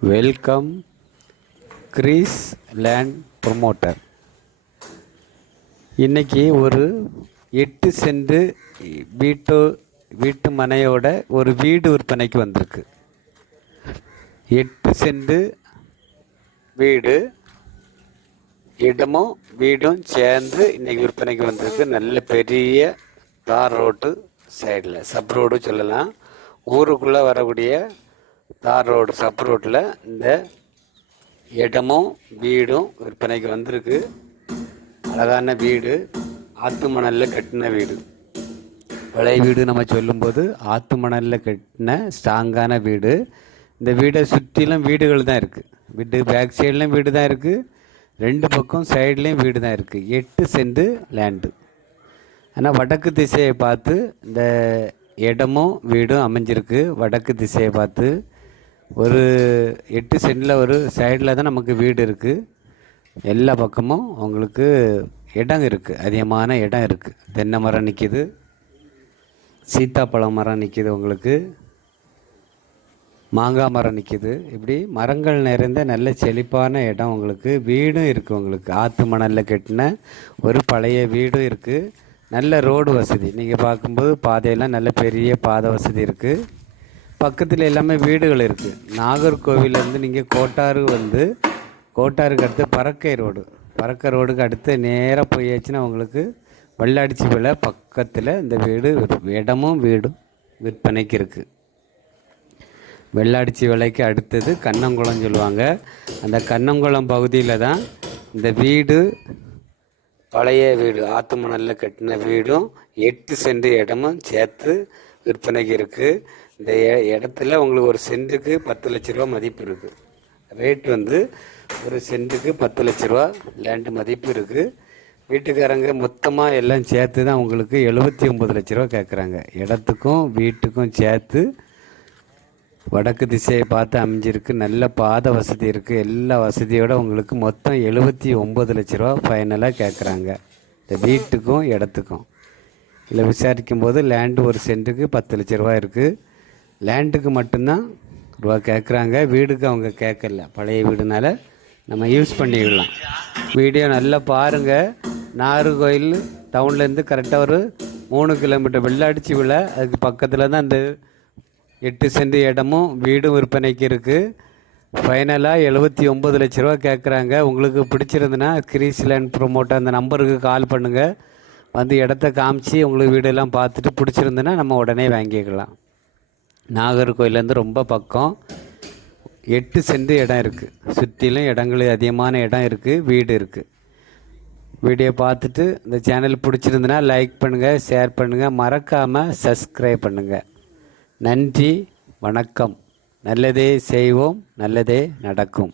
Welcome Greece land promoter இன்றைக்கி ஒரு எட்டு சென்ட் வீட்டு வீட்டு மனையோட ஒரு வீடு விற்பனைக்கு வந்திருக்கு. எட்டு சென்ட் வீடு இடமும் வீடும் சேர்ந்து இன்னைக்கு விற்பனைக்கு வந்திருக்கு. நல்ல பெரிய தார் ரோட்டு சைடில் சப் ரோடு சொல்லலாம். ஊருக்குள்ளே வரக்கூடிய தார் ரோடு சப் ரோட்டில் இந்த இடமும் வீடும் விற்பனைக்கு வந்திருக்கு. அழகான வீடு ஆத்து மணலில் கட்டின வீடு. பழைய வீடு நம்ம சொல்லும்போது ஆத்து மணலில் கட்டின ஸ்ட்ராங்கான வீடு. இந்த வீடை சுற்றிலும் வீடுகள் தான் இருக்குது வீடு பேக் சைட்லேயும் வீடு தான் இருக்குது ரெண்டு பக்கம் சைட்லேயும் வீடு தான் இருக்குது எட்டு சென்ட் லேண்டு. ஆனால் வடக்கு திசையை பார்த்து இந்த இடமும் வீடும் அமைஞ்சிருக்கு. வடக்கு திசையை பார்த்து ஒரு எட்டு சென்டில் ஒரு சைடில் தான் நமக்கு வீடு இருக்குது எல்லா பக்கமும் உங்களுக்கு இடம் இருக்குது அதிகமான இடம் இருக்குது தென்னை மரம் நிற்கிது சீத்தாப்பழம் மரம் நிற்கிது உங்களுக்கு. மாங்காய் மரம் நிற்கிது இப்படி மரங்கள் நிறைந்த நல்ல செழிப்பான இடம் உங்களுக்கு. வீடும் இருக்குது உங்களுக்கு. ஆற்று மணலில் கட்டின ஒரு பழைய வீடும் இருக்குது நல்ல ரோடு வசதி. நீங்கள் பார்க்கும்போது பாதையெல்லாம் நல்ல பெரிய பாதை வசதி இருக்குது பக்கத்தில் எல்லாமே வீடுகள் இருக்குது நாகர்கோவிலேருந்து நீங்கள் கோட்டாறு வந்து கோட்டாருக்கு அடுத்து பறக்கை ரோடு. பறக்கை ரோடுக்கு அடுத்து நேராக போயாச்சுன்னா உங்களுக்கு வெள்ளாடிச்சி விலை பக்கத்தில் இந்த வீடு இடமும் வீடும் விற்பனைக்கு இருக்குது வெள்ளாடிச்சி விலைக்கு அடுத்தது கண்ணங்குளம் சொல்லுவாங்க. அந்த கண்ணங்குளம் பகுதியில் தான் இந்த வீடு பழைய வீடு ஆத்து மணலில் கட்டின வீடும் எட்டு சென்ட் இடமும் சேர்த்து விற்பனைக்கு இருக்குது இந்த இடத்துல உங்களுக்கு ஒரு சென்ட்டுக்கு பத்து லட்ச ரூபா மதிப்பு இருக்குது ரேட் வந்து ஒரு சென்ட்டுக்கு பத்து லட்ச ரூபா லேண்டு மதிப்பு இருக்குது வீட்டுக்காரங்க மொத்தமாக எல்லாம் சேர்த்து தான் உங்களுக்கு எழுபத்தி ஒம்பது லட்ச ரூபா கேட்குறாங்க இடத்துக்கும் வீட்டுக்கும் சேர்த்து வடக்கு திசையை பார்த்து அமைஞ்சிருக்கு. நல்ல பாத வசதி இருக்குது எல்லா வசதியோடு உங்களுக்கு மொத்தம் எழுபத்தி ஒம்பது லட்ச ரூபா ஃபைனலாக கேட்குறாங்க இந்த வீட்டுக்கும் இடத்துக்கும். இல்லை விசாரிக்கும் போது லேண்டு ஒரு சென்ட்டுக்கு பத்து லட்ச ரூபா இருக்குது லேண்டுக்கு மட்டும்தான் ரூபா கேட்குறாங்க வீடுக்கு அவங்க கேட்கல பழைய வீடுனால நம்ம யூஸ் பண்ணிக்கலாம் வீடியோ நல்லா பாருங்கள் நாகர்கோயில் டவுன்லேருந்து கரெக்டாக ஒரு மூணு கிலோமீட்டர் வெள்ளாடிச்சி விழா. அதுக்கு பக்கத்தில் தான் அந்த எட்டு சென்ட் இடமும் வீடும் விற்பனைக்கு இருக்குது ஃபைனலாக எழுபத்தி ஒம்பது லட்ச ரூபா கேட்குறாங்க உங்களுக்கு பிடிச்சிருந்துன்னா கிரீஸ்லேண்ட் ப்ரொமோட்டர் அந்த நம்பருக்கு கால் பண்ணுங்கள் வந்து இடத்த காமிச்சு உங்களுக்கு வீடெல்லாம் பார்த்துட்டு பிடிச்சிருந்துன்னா நம்ம உடனே வாங்கிக்கலாம். நாகர்கோயிலேருந்து ரொம்ப பக்கம் எட்டு சென்ட் இடம் இருக்குது சுற்றிலும் இடங்கள் அதிகமான இடம் இருக்குது வீடு இருக்குது வீடியோ பார்த்துட்டு இந்த சேனல் பிடிச்சிருந்துன்னா லைக் பண்ணுங்கள் ஷேர் பண்ணுங்கள் மறக்காமல் சப்ஸ்கிரைப் பண்ணுங்கள் நன்றி வணக்கம். நல்லதே செய்வோம் நல்லதே நடக்கும்.